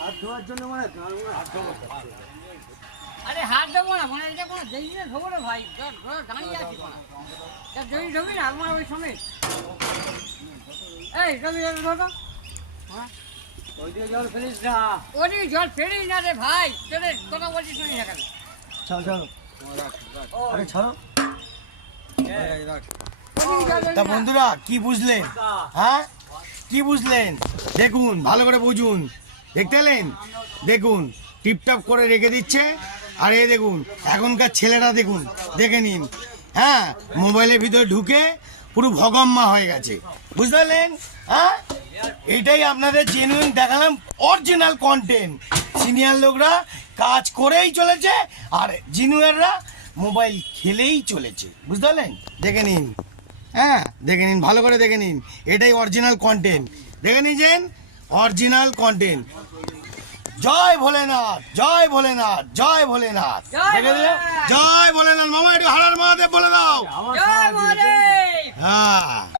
হাত ধোয়ার জন্য মানে আরে হাত দেবো না মানে এটা কোনো দেরিতে ধোবো না ভাই, দাঁড়িয়ে আছি কোনো দেরি ধরবি না আমার ওই সময়। এই রবি ধরো, হ্যাঁ ওইদিকে জল ফেলিস না। ওদিকে জল ফেলিস না রে ভাই, তোদের কথা বলছিস শুনি না কেন? চল চল, আরে ছাড়ো। তা বন্ধুরা কি বুঝলেন? হ্যাঁ কি বুঝলেন? দেখুন ভালো করে বুঝুন। দেখতে পেলেন? দেখুন টিপটপ করে রেখে দিচ্ছে। আর এ দেখুন এখনকার ছেলেরা দেখুন, দেখে নিন। হ্যাঁ মোবাইলের ভিতরে ঢুকে পুরো ভগম্মা হয়ে গেছে, বুঝতে পারলেন? হ্যাঁ এটাই আপনাদের জেনুইন দেখালাম, অরিজিনাল কন্টেন্ট। সিনিয়র লোকরা কাজ করেই চলেছে আর জেনুয়াররা মোবাইল খেলেই চলেছে, বুঝতে পারলেন? দেখে নিন, হ্যাঁ দেখে নিন, ভালো করে দেখে নিন। এটাই অরিজিনাল কন্টেন্ট, দেখে নিয়েছেন? Original content. জয় ভোলেনাথ, জয় ভোলেনাথ, জয় ভোলেনাথ। দেখে দিলে? জয় ভোলেনাথ। মামা একটু হারার মহাদেব বলে দাও। জয় মহাদেব। হ্যাঁ।